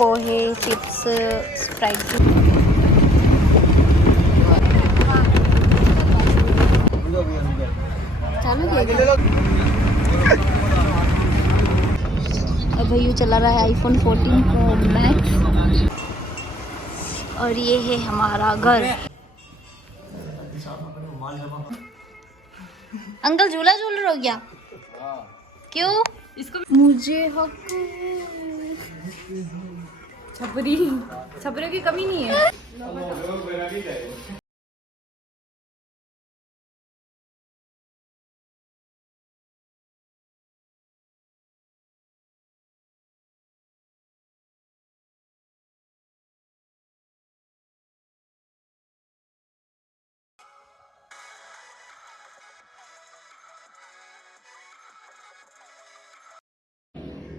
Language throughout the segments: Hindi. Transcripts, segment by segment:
पोहे, चिप्स, स्प्राइट। अब भैया चला रहा है आईफोन 14 प्रो मैक्स और ये है हमारा घर। अंकल झूला झूल रहे हो क्या? क्यों? इसको मुझे हक छपरी छपरियों की कमी नहीं है।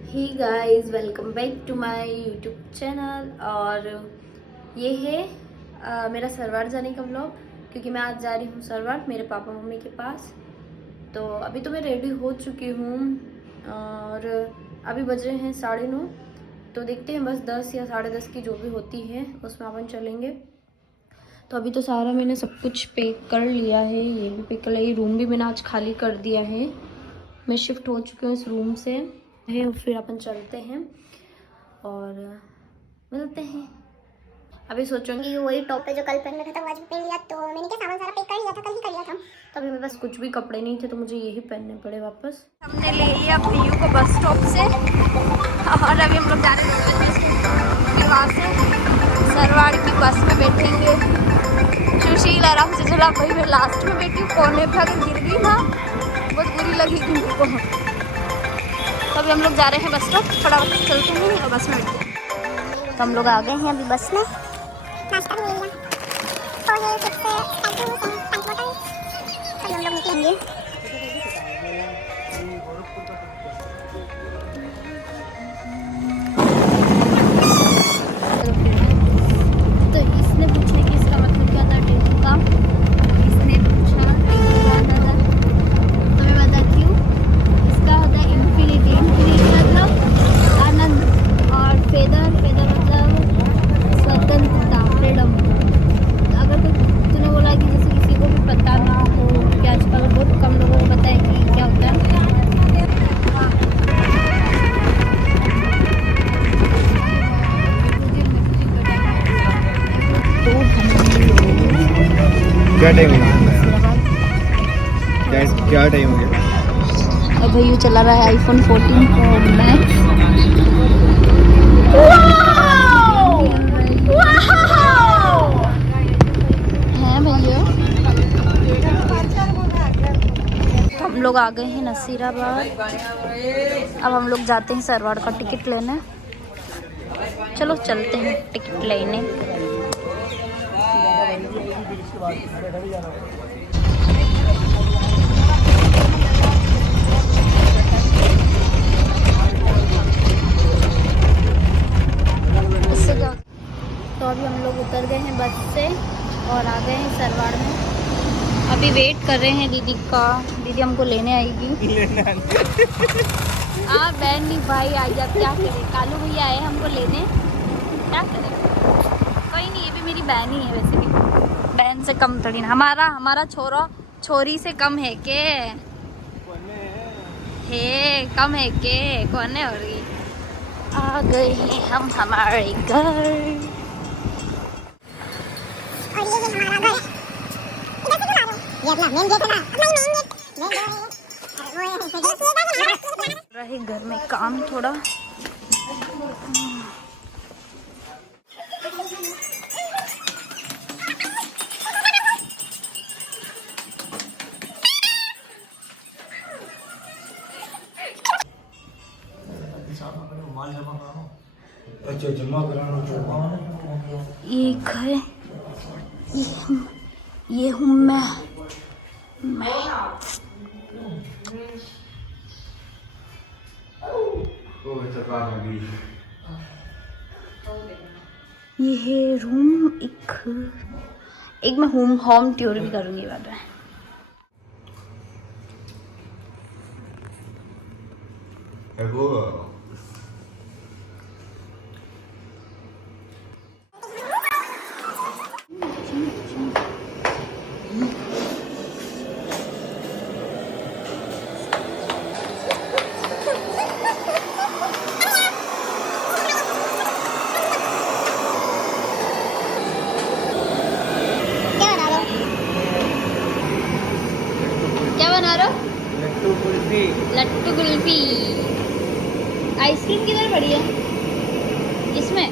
Hi guys, welcome back to my YouTube channel. और ये है मेरा सरवार जाने का व्लॉग, क्योंकि मैं आज जा रही हूँ सरवार मेरे पापा मम्मी के पास। तो अभी तो मैं रेडी हो चुकी हूँ और अभी बज रहे हैं 9:30। तो देखते हैं, बस 10 या 10:30 की जो भी होती है उसमें अपन चलेंगे। तो अभी तो सारा मैंने सब कुछ पैक कर लिया है, ये भी पैक कर लिया, ये रूम भी मैंने आज खाली कर दिया है। मैं शिफ्ट हो चुकी हूँ इस रूम से है। फिर अपन चलते हैं और मिलते हैं। अभी सोचूंगी वही टॉप है जो कल पहनना था, आज भी पहन लिया। तो मैंने क्या सामान सारा पैक कर लिया था, कल ही कर लिया था। तो अभी मेरे पास कुछ भी कपड़े नहीं थे, तो मुझे यही पहनने पड़े वापस। हमने ले लिया भैयू को बस स्टॉप से और अभी हम लोग जा रहे हैं रेलवे स्टेशन। फिर वहाँ से सरवाड़ की बस में बैठेंगे। सुशील आराम से चला, भाई मैं लास्ट में बैठी हूँ, कोने पे अगर गिर गई ना बहुत बुरी लगेगी मेरे को। तो अभी हम लोग जा रहे हैं बस स्टॉप, फटाफट चलते हैं और बस में बैठते हैं। तो हम लोग आ गए हैं अभी बस में। नाश्ता भी ले लिया, पोहे, चिप्स, पानी बोतल। तो हम लोग निकलेंगे। तो इसने पूछा कि इसका मतलब क्या था टेंटू का। इसने पूछा टेंटू क्या होता था, तो मैं बताती हूँ। इसका होता है इन्फिनिटी। इन्फिनिटी मतलब आनंद, और फेदर मतलब स्वतंत्रता, फ्रीडम। अगर तूने बोला कि जैसे किसी को भी पता ना हो, कि आजकल बहुत कम लोगों को पता है कि क्या होता है। क्या टाइम हो गया? क्या टाइम हो गया? और भैया चला रहा है आईफोन 14 प्रो मैक्स। हैं भैया, तो हम लोग आ गए हैं नसीराबाद। अब हम लोग जाते हैं सरवाड़ का टिकट लेने। चलो चलते हैं टिकट लेने। तो अभी हम लोग उतर गए हैं बस से और आ गए हैं सरवाड़ में। अभी वेट कर रहे हैं दीदी का, दीदी हमको लेने आएगी। हाँ बहन नहीं भाई आई, अब क्या करें, कालू भैया आए हमको लेने, क्या करें। कोई नहीं, ये भी मेरी बहन ही है, वैसे भी बहन से कम थोड़ी ना। हमारा छोरा छोरी से कम है के है, कम है के कौन है। और आ गए हैं हम हमारे घर। और ये है हमारा घर। ये अपना मेन गेट है ना, अपना मेन गेट। रहे घर में काम थोड़ा। अच्छा जमा कराना। ये घर, ये हूँ मैं। ये है रूम। एक मैं होम टूर भी करूँगी बाद में। लट्टू कुल्फी। आइसक्रीम किधर पड़ी है? इसमें।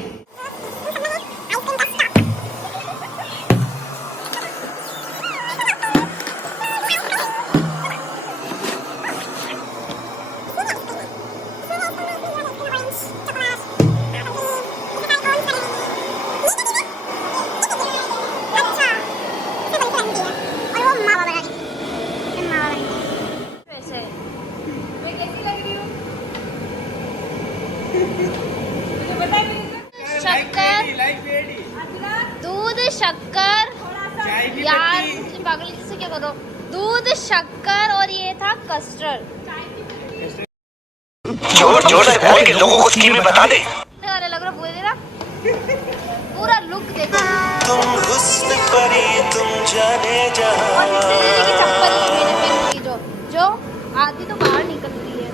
शक्कर, दूध, शक्कर, यार पागल से क्या करो, दूध, शक्कर और ये था कस्टर्ड। जोर से बोल के लोगों को स्कीमें बता दे। अरे लग रहा पूरा लुक देखो। तुम हुस्न परी तुम जाने जहां। और इतनी की चप्पल है मेरे पैर की जो आधी तो बाहर निकल रही है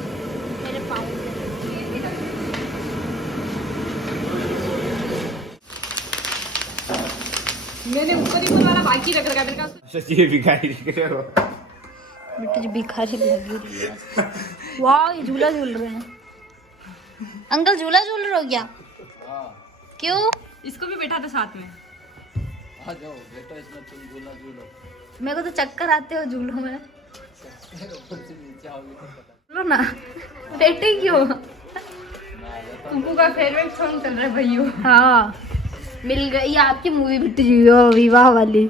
मेरे पाँव से। मैंने ऊपर ही वाला बाकी रख रखा मेरे का। सच्ची भिखारी दिख रहे हो। बेटे जो भिखारी लगी रही है। वाह ये झूला झूल रहे हैं। अंकल झूला झूल रहे हो क्या? क्यों? इसको भी बैठा था साथ में। आ जाओ बेटा इसमें तुम झूला झूलो। मेरे को तो चक्कर आते हो झूलों में। ऊपर से नीचे आओगे तो पता। लो ना बेटे क्यों? तुमको का फेवरेट सॉन्ग चल रहा है भैया। हाँ मिल गई आपकी मूवी बिट्टू जी विवाह वाली।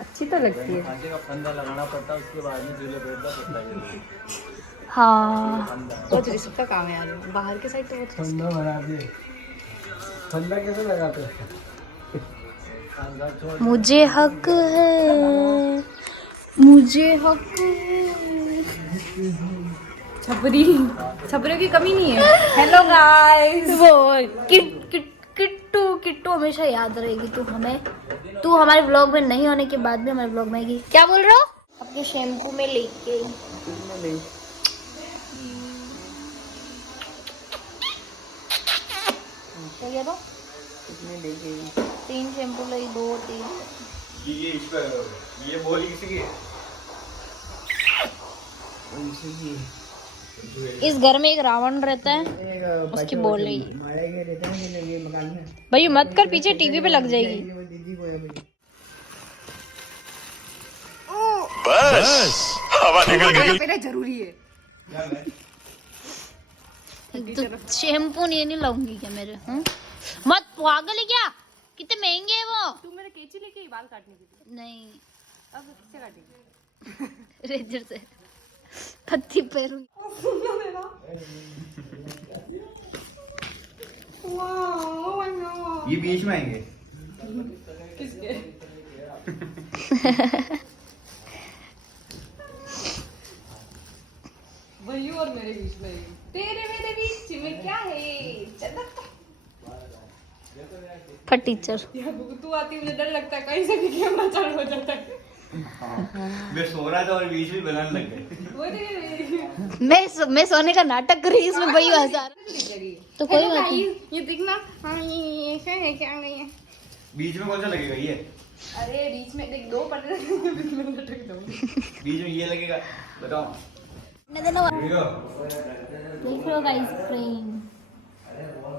अच्छी तो लगती है। फांसी का फंदा लगाना पड़ता है उसके बाद में झूले बैठना पड़ता है। हाँ बहुत रिस्क का काम है यार। बाहर के साइड तो बहुत फंदा बना दे। फंदा कैसे लगाते हैं? मुझे हक है, मुझे हक है। छपरियों की कमी नहीं है। Hello guys. वो किट्टू हमेशा याद रहेगी तू हमें। तू हमारे व्लॉग में नहीं होने के बाद भी हमारे व्लॉग में आएगी। क्या बोल रहे हो? अपने शैम्पू में लेके क्या तो 3 शैम्पू लाई 2 3। ये इस पर ये बोली किसी की? इस घर में एक रावण रहता है उसकी बोल रही भाई मत कर पीछे टीवी पे लग जाएगी। बस हवा निकल गई। मेरा जरूरी है। तो शैम्पू नहीं लाऊंगी क्या मेरे? मत पागल है क्या? कितने महंगे है वो? तू मेरे कैंची लेके बाल काटने के लिए? नहीं अब किससे काटेंगे? रेजर से पत्ती पैरूंगी। ये बीच में आएंगे। किसके? वही और मेरे बीच में। तेरे मेरे बीच में क्या है? चल पर टीचर तू आती मुझे डर लगता है कहीं से भी कैमरा चालू हो जाता है। मैं सो रहा था और बीच में बनाने लग गए। मैं सोने का नाटक कर रही हूँ इसमें वही हजार तो कोई बात नहीं। ये देखना। हाँ ये ऐसे है क्या नहीं है? बीच में कौन सा लगेगा ये? अरे बीच में देख 2 पड़ रहे हैं। बीच में लटक दूंगी। बीच में ये लगेगा। बताओ। देख लो गाइस फ्रेम। और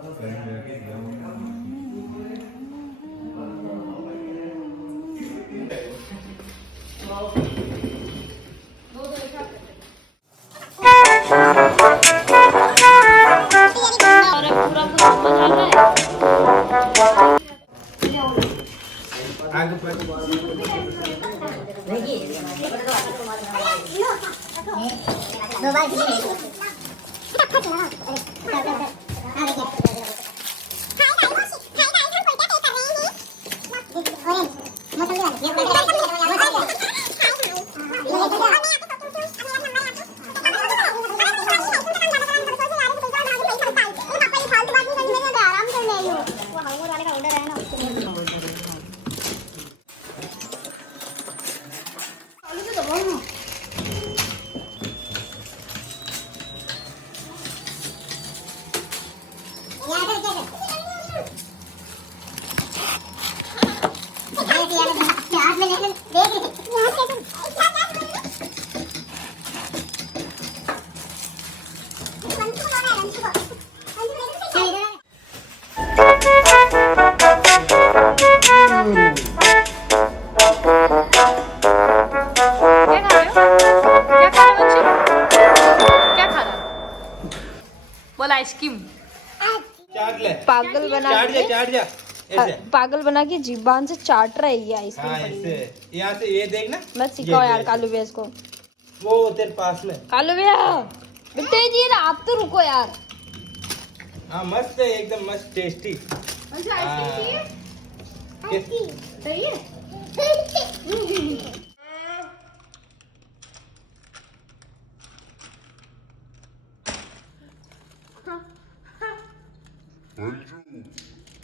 पूरा कुछ समझ आ रहा है। आगे पर चाट ले, पागल बना चाट जा, के चाट जा ऐसे। पागल बना के जीबान से चाट रहा है ये आइसक्रीम हाँ पड़ी ऐसे, है। यहाँ से ये देख ना। मत सिखाओ ये, यार ये, कालू भैया इसको। वो तेरे पास में। कालू भैया बेटे जी आप तो रुको यार। हाँ मस्त है, एकदम मस्त टेस्टी। मुझे आइसक्रीम चाहिए। सही है।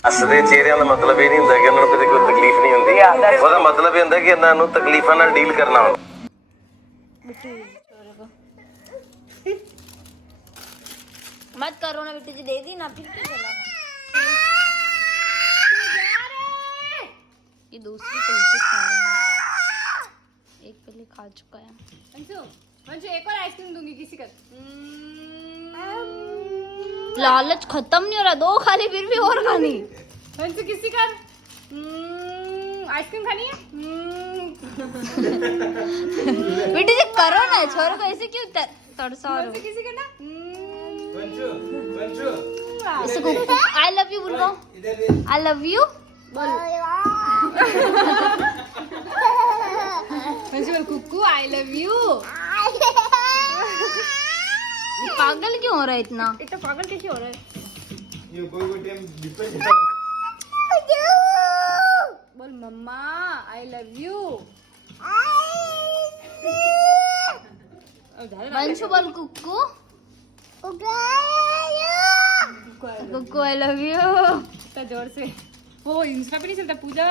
ਹੱਸਦੇ ਚਿਹਰਿਆਂ ਦਾ ਮਤਲਬ ਇਹ ਨਹੀਂ ਹੁੰਦਾ ਕਿ ਇਹਨਾਂ ਨੂੰ ਕਦੇ ਕੋਈ ਤਕਲੀਫ ਨਹੀਂ ਹੁੰਦੀ ਉਹਦਾ ਮਤਲਬ ਇਹ ਹੁੰਦਾ ਕਿ ਇਹਨਾਂ ਨੂੰ ਤਕਲੀਫਾਂ ਨਾਲ ਡੀਲ ਕਰਨਾ ਹੁੰਦਾ मत करो ना बेटी जी, दे दी ना फिर क्यों जलाना। ये दूसरी कुल्फी खा रहे हैं, एक पहले खा चुका है। अंशु मुझे एक और आइसक्रीम दूंगी किसी का। लालच खत्म नहीं हो रहा, दो खाली फिर भी और खानी। अंशु किसी का आइसक्रीम खानी है। बेटी जी करो ना, छोरो को ऐसे क्यों तरसा रहे हो। किसी का ना पंचू, पंचू, इसको आई लव यू बोलो, इधर देख। I love you. Anshu Kuku I love you. पागल क्यों हो रहा है इतना। इतना पागल कैसे हो रहा है। ये कोई टाइम डिपेंड। बोल मम्मा आई लव यू। वंशु बोल कुक्कू, कुक्कू आई लव यू। इतना जोर से वो इंस्टा पे नहीं चलता पूजा।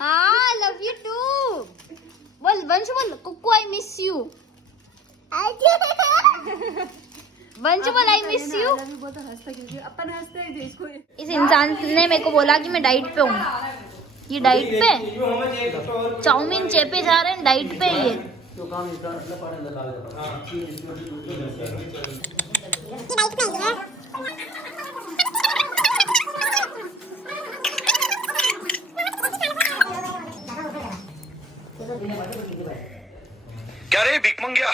हाँ लव यू टू। बोल वंशु बोल कुक्कू आई मिस यू। वंशु बोल आई मिस यू। बहुत हंसता क्योंकि अपन हंसते हैं इसको। इस इंसान ने मेरे को बोला कि मैं डाइट पे हूँ। ये डाइट पे चाउमीन चेपे जा रहे हैं, डाइट पे ये। तो काम इसका मतलब पड़े लगा क्या रे भीख मंगिया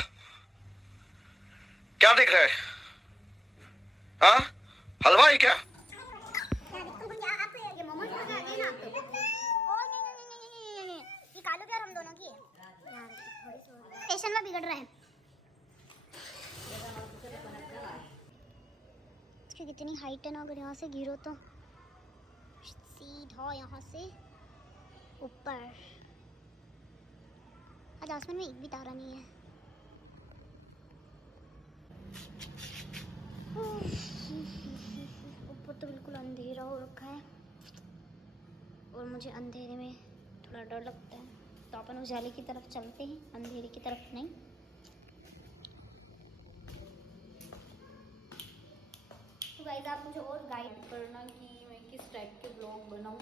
क्या देख रहा है हाँ हलवा है क्या हम दोनों की पेशेंट में बिगड़ रहा है। इसकी कितनी हाइट है ना, अगर यहाँ से गिरो तो सीधा यहाँ से ऊपर। आज आसमान में एक भी तारा नहीं है। ऊपर तो बिल्कुल अंधेरा हो रखा है और मुझे अंधेरे में थोड़ा डर लगता है, तो अपन उजाले की तरफ चलते हैं, अंधेरे की तरफ नहीं। तो गाइस आप मुझे और गाइड करना कि मैं किस टाइप के ब्लॉग बनाऊं,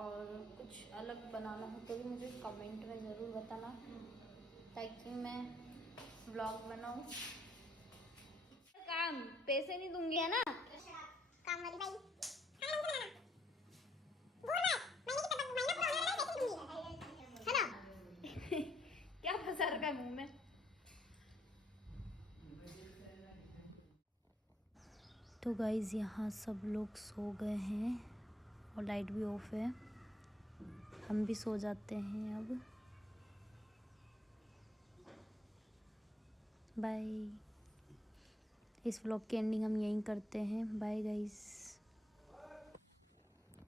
और कुछ अलग बनाना हो तो भी मुझे कमेंट में ज़रूर बताना, ताकि मैं ब्लॉग बनाऊं। काम पैसे नहीं दूंगी है ना। काम वाली भाई है ना। क्या फंसा रखा है मुंह में। तो गाइज़ यहाँ सब लोग सो गए हैं और लाइट भी ऑफ है, हम भी सो जाते हैं अब। बाय। इस व्लॉग की एंडिंग हम यहीं करते हैं। Bye guys.